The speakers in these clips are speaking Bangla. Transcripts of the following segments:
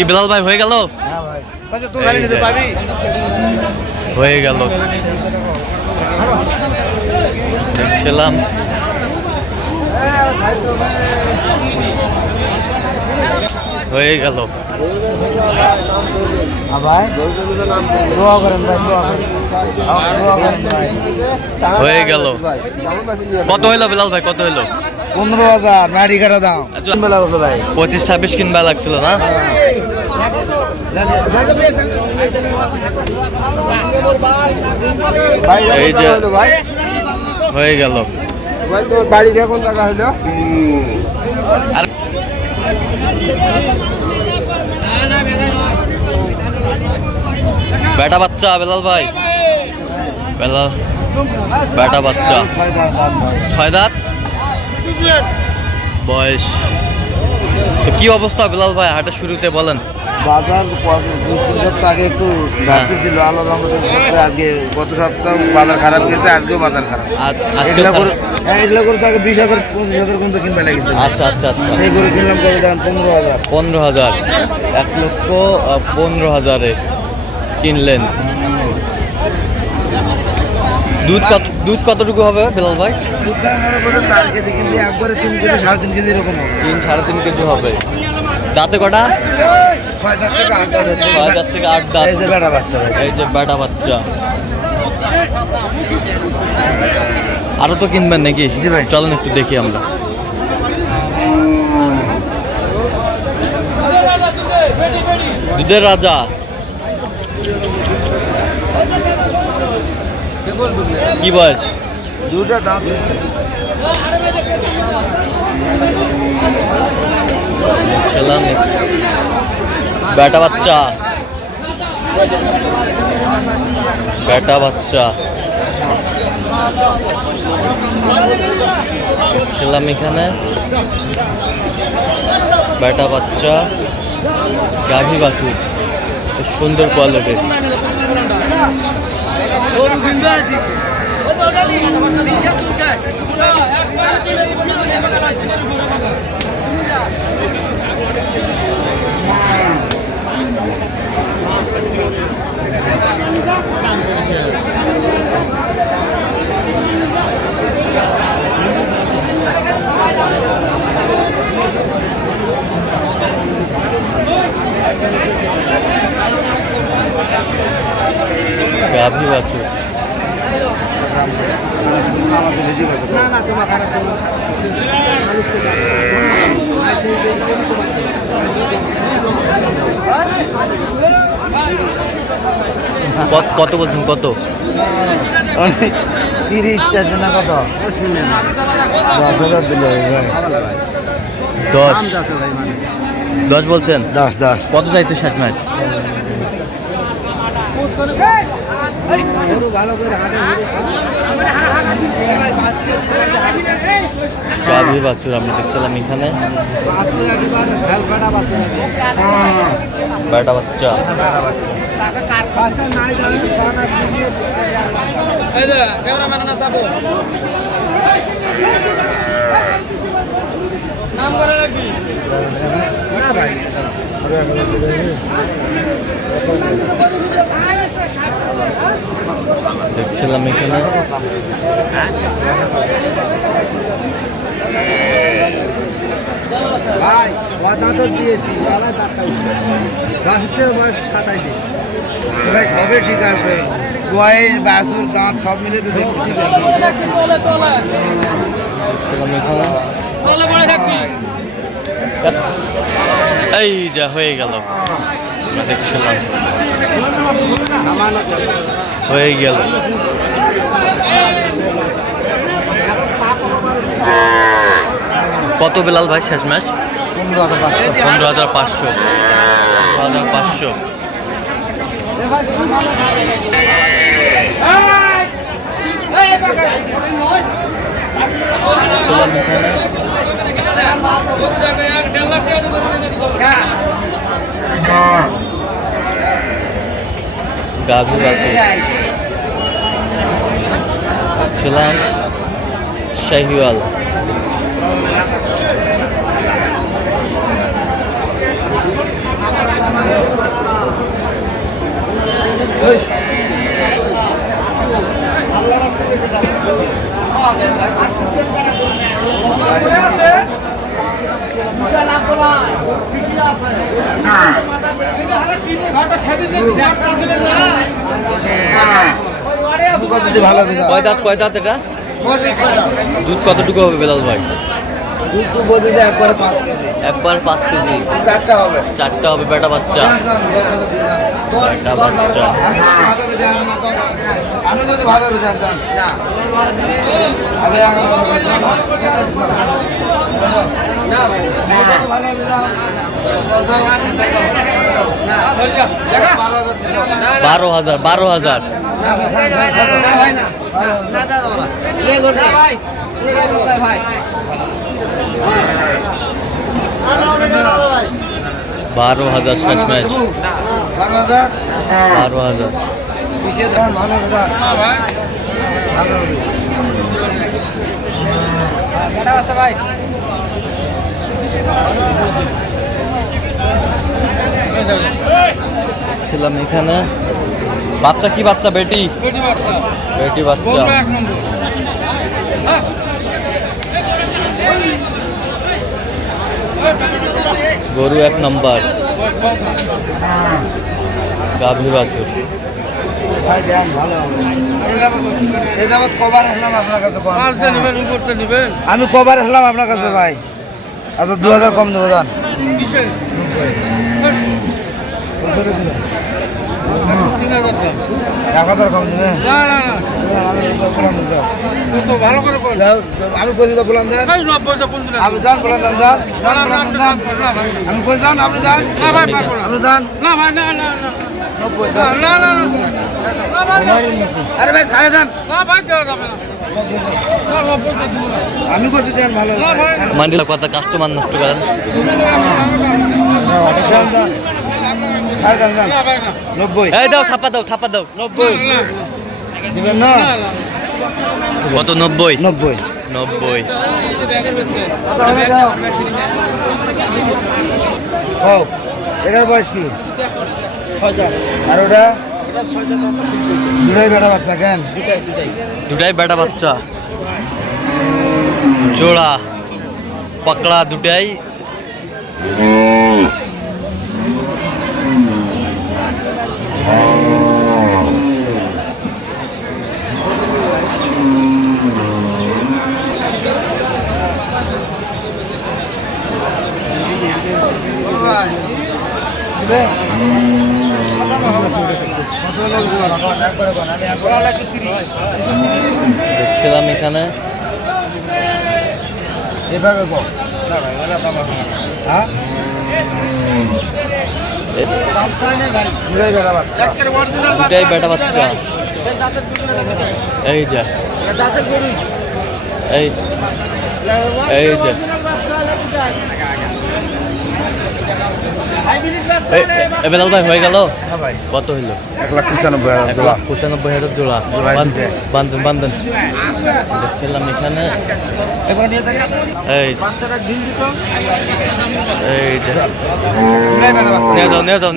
কি বিলাল ভাই হয়ে গেল? হয়ে গেল দেখছিলাম। হয়ে গেল হয়ে গেল। কত হইলো বিলাল ভাই, কত হইলো? 15,000 নাড়ি কাটা দাম। ভাই 25-26 কিনবা লাগছিল না? এই যে হয়ে গেল। বাড়ি কোন টাকা হইলো? বেটা বাচ্চা বেলাল ভাই, বেলাল বেটা বাচ্চা 6 দাঁত বয়স। তো কি অবস্থা বেলাল ভাই হাটের শুরুতে বলেন? বাজার আগে একটু ঘাটতি ছিল, আলো আজকে গত সপ্তাহ বাজার খারাপ গেছে, আজকেও বাজার খারাপ। এগুলো করে তাকে 20,000-25,000 পর্যন্ত কিনবে লেগেছে। আচ্ছা আচ্ছা আচ্ছা, সেই করে কিনলাম কত দাম? 15,000। 15,000, 1,15,000-এ কিনলেন। দুধ কতটুকু হবে বেলাল ভাই? 4 কেজি, কিন্তু একবারে 3 কেজি 3.5 কেজি এরকম হবে। 3-3.5 কেজি হবে। দাঁতে কটা? 6 দাঁত থেকে 8 দাঁত। 6 দাঁত থেকে 8 দাঁত। এই যে বেটা বাচ্চা ভাই, এই যে বেটা বাচ্চা। আরো তো কিনবেন নাকি? জি ভাই। চলেন একটু দেখি আমরা। দুধের রাজা কি বয়স? দুটা দাঁত। খেলাম বেটা বাচ্চা, বেটা বাচ্চা খেলাম এখানে। বেটা বাচ্চা গাভী বাছুর, সুন্দর কোয়ালিটির। গাভী বাছুর আমাদের বেশি কত? না না, তোমার খারাপ কত বলছেন? কত? 30 চাইছে না? কত? 10,000 দিল। 10 বলছেন? 10 কত চাইছে শেষ ম্যাচ? গাভী বাছুর আমরা দেখছিলাম এখানে। বেটা বাচ্চা দেখছিলাম এখানে। ভাই কথা তো দিয়েছি, ভাই সবে ঠিক আছে, বয়স বাছুর দাঁত সব মিলে তো দেখতেছি। দেখছিলাম এখানে। এই যা হয়ে গেল, আমরা দেখছিলাম হয়ে গেল। কত বেলাল ভাই শেষ ম্যাচ? 15,500। 15,500। গাভী বাছুর ছিলাম শাহিওয়াল। ভালো বেচা কয় দাঁত এটা? দুধ কতটুকু হবে বেলাল ভাই? দুধ তো বলতে যে একবারে 5 কেজি। একবার 5 কেজি। 4টা হবে। 4টা হবে বেটা বাচ্চা। বেটা বাচ্চা। আমি যদি ভালো বেচা জান না আরে আমার ভালো বেচা 12,000 না দাদা বলা এই করতে ভাই 12,000 শেষমেশ। 12,000 12,000 কিসে দাম ভালো বেচা না ভাই ভালো কেটা আছে ভাই? ছিলাম এখানে। বাচ্চা কি বাচ্চা? বেটি বেটি বাচ্চা। গরু 1 নম্বর। গাভী বাছুর। ভাই দেন ভালো এই যাবত কভার হলাম আপনার কাছে আমি কভার হলাম আপনার কাছে ভাই আচ্ছা 2000 কম দেবো দান 1000 কম দেবে আমি করি তো বললাম দেন আমি যান বললাম দাম দাম আমি কই যান আপনি যান আপনি যান না ভাই না না না 90 না না না আরে ভাই ছাড়ে দেন না ভাই দেওয়া যাবে না আমি কইছি দেন ভালো মান্ডিলা কথা কাস্টমার নষ্ট করেন। দেন দেন ছাড়ে দেন দেন না ভাই না 90 এই দাও থাপা দাও 90 দিবেন না কত? 90 90 90 ও এটার বয়স কি আর ওটা দুটাই বেটা বাচ্চা কেন দুটাই বেটা বাচ্চা জোড়া পাকড়া দুটাই। দেখছিলাম এখানে এভাবে কো হ্যাঁ দুটাই বেটা বাচ্চা দুটাই বেটা বাচ্চা। এই যে এই এই যে বেলাল ভাই হয়ে গেল? হ্যাঁ ভাই কত হইলো? 1,95,000 জোড়া 95,000 জোড়া। জোড়ায় দুটো। বান্ধন বান্ধন দেখছিলাম এখানে। এই এই যে দুটাই বেটা বাচ্চা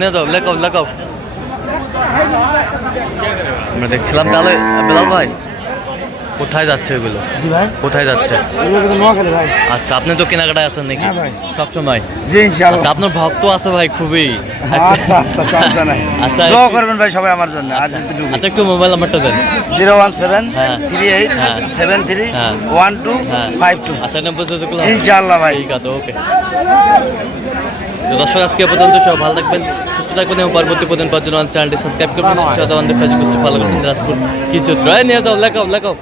নিয়ে যাও লেখাও লেখাও। আমরা দেখছিলাম তাহলে বেলাল ভাই কোথায় যাচ্ছে এগুলো? জি ভাই কোথায় যাচ্ছে? এগুলো তো নোয়াখালী ভাই আচ্ছা আপনি তো কেনাকাটায় আছেন নাকি? হ্যাঁ ভাই। সবসময়? জি ইনশাআল্লাহ আচ্ছা আপনার ভক্ত আছে ভাই খুবই। আচ্ছা আচ্ছা সমস্যা নাই আচ্ছা, দোয়া করবেন ভাই সবাই আমার জন্য আর যেটুকু আচ্ছা একটু মোবাইল নাম্বারটা দেন। 017 হ্যাঁ। 38 হ্যাঁ। 73 হ্যাঁ। 12 হ্যাঁ 52 আচ্ছা নম্বর ইনশাআল্লাহ ভাই ঠিক আছে ওকে। তো দর্শক আজকে এ পর্যন্ত সব ভালো থাকবেন সুস্থ থাকবেন এবং পরবর্তী পর্যন্ত চ্যানেলটি সাবস্ক্রাইব করবেন সাথে আমাদের ফেসবুক পেজটি ফলো করবেন দিনাজপুর কিছু নিয়ে যাও লেখাও লেখাও।